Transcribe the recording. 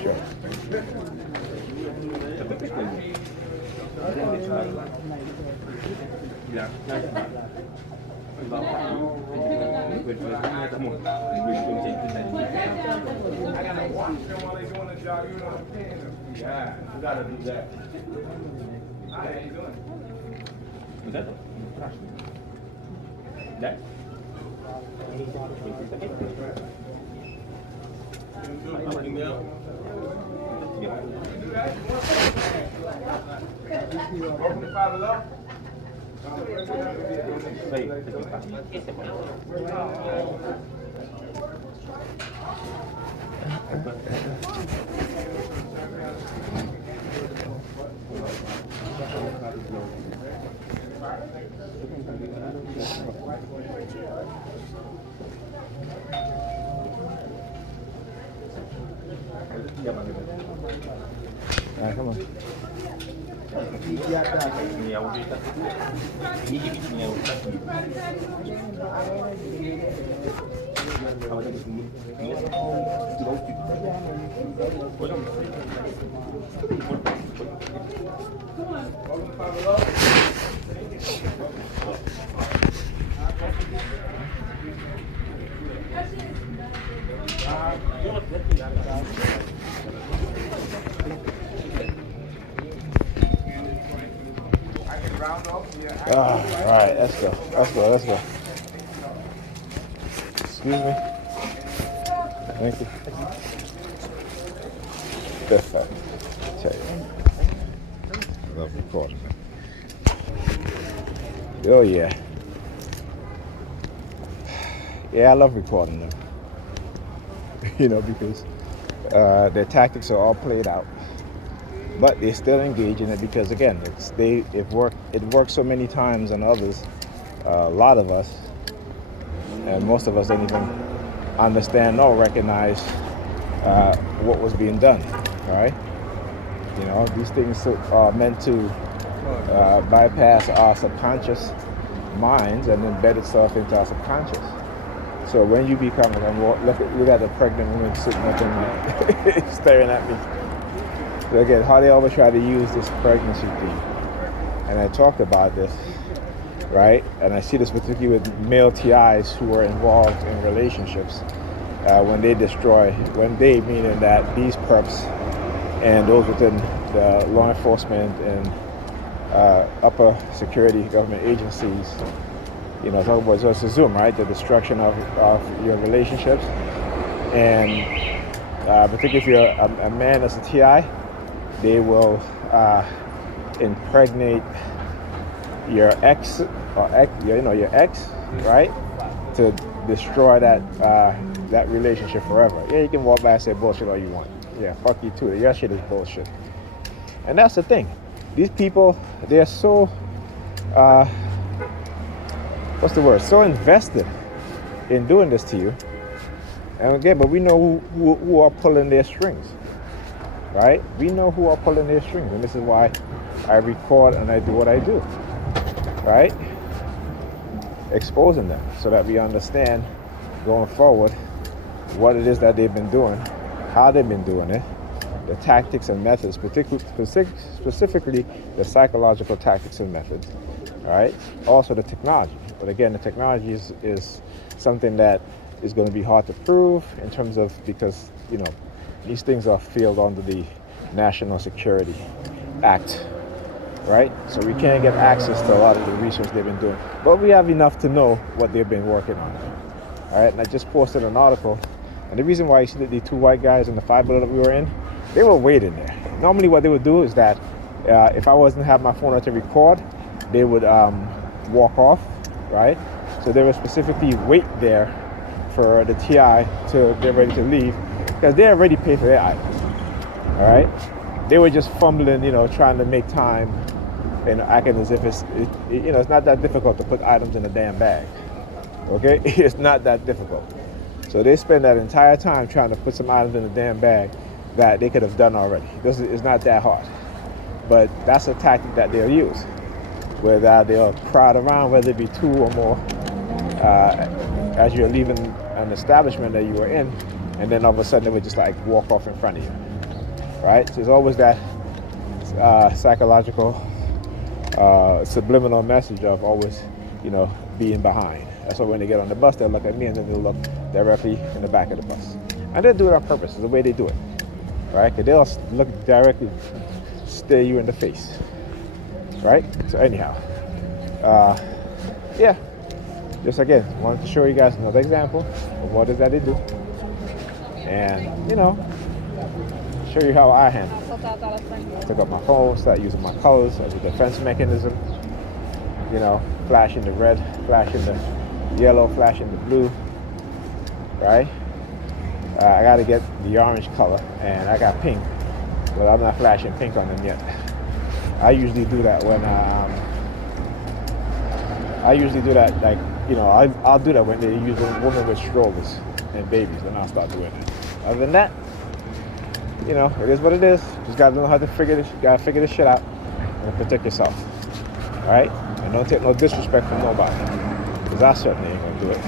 Sure. All right, come on. All right, let's go. Excuse me. Thank you. Perfect. Tell you. I love recording. Oh yeah. Yeah, I love recording them. Because their tactics are all played out. But they still engage in it because, again, it works so many times on others. A lot of us, and most of us, don't even understand or recognize what was being done. Right? These things are meant to bypass our subconscious minds and embed itself into our subconscious. So when you become, look at the pregnant woman sitting up and staring at me. So again, how they always try to use this pregnancy thing. And I talked about this, right? And I see this particularly with male TIs who are involved in relationships when they meaning that these perps and those within the law enforcement and upper security government agencies, talk about just Zoom, right? The destruction of your relationships. And particularly if you're a man as a TI, they will impregnate your ex, your ex, right? To destroy that relationship forever. Yeah, you can walk by and say bullshit all you want. Yeah, fuck you too. Your shit is bullshit. And that's the thing. These people, they're so, so invested in doing this to you. And again, but we know who are pulling their strings. Right? We know who are pulling their strings, and this is why I record and I do what I do. Right? Exposing them so that we understand going forward what it is that they've been doing, how they've been doing it, the tactics and methods, specifically the psychological tactics and methods. Right? Also the technology. But again, the technology is something that is going to be hard to prove in terms of because these things are filed under the National Security Act, right? So we can't get access to a lot of the research they've been doing. But we have enough to know what they've been working on. All right, and I just posted an article. And the reason why you see that the two white guys in the 5 that we were in, they were waiting there. Normally what they would do is that if I wasn't have my phone out to record, they would walk off, right? So they would specifically wait there for the TI to get ready to leave. Because they already paid for their items, all right? They were just fumbling, trying to make time and acting as if it's not that difficult to put items in a damn bag, okay? It's not that difficult. So they spend that entire time trying to put some items in a damn bag that they could have done already. It's not that hard. But that's a tactic that they'll use, where they'll crowd around, whether it be two or more, as you're leaving an establishment that you were in, and then all of a sudden they would just like walk off in front of you. right? So there's always that psychological subliminal message of always, being behind. That's why when they get on the bus, they'll look at me and then they'll look directly in the back of the bus. And they do it on purpose. It's the way they do it, right? Because they'll look directly, stare you in the face, right? So anyhow, yeah. Just again, wanted to show you guys another example of what it is that they do. And, show you how I handle it. Took up my phone, start using my colors as a defense mechanism. Flashing the red, flashing the yellow, flashing the blue, right? I got to get the orange color, and I got pink, but I'm not flashing pink on them yet. I usually do that when I'll do that when they use a woman with strollers and babies, and I'll start doing it. Other than that, it is what it is. Just gotta know how to figure this shit out and protect yourself. All right? And don't take no disrespect from nobody, because I certainly ain't gonna do it.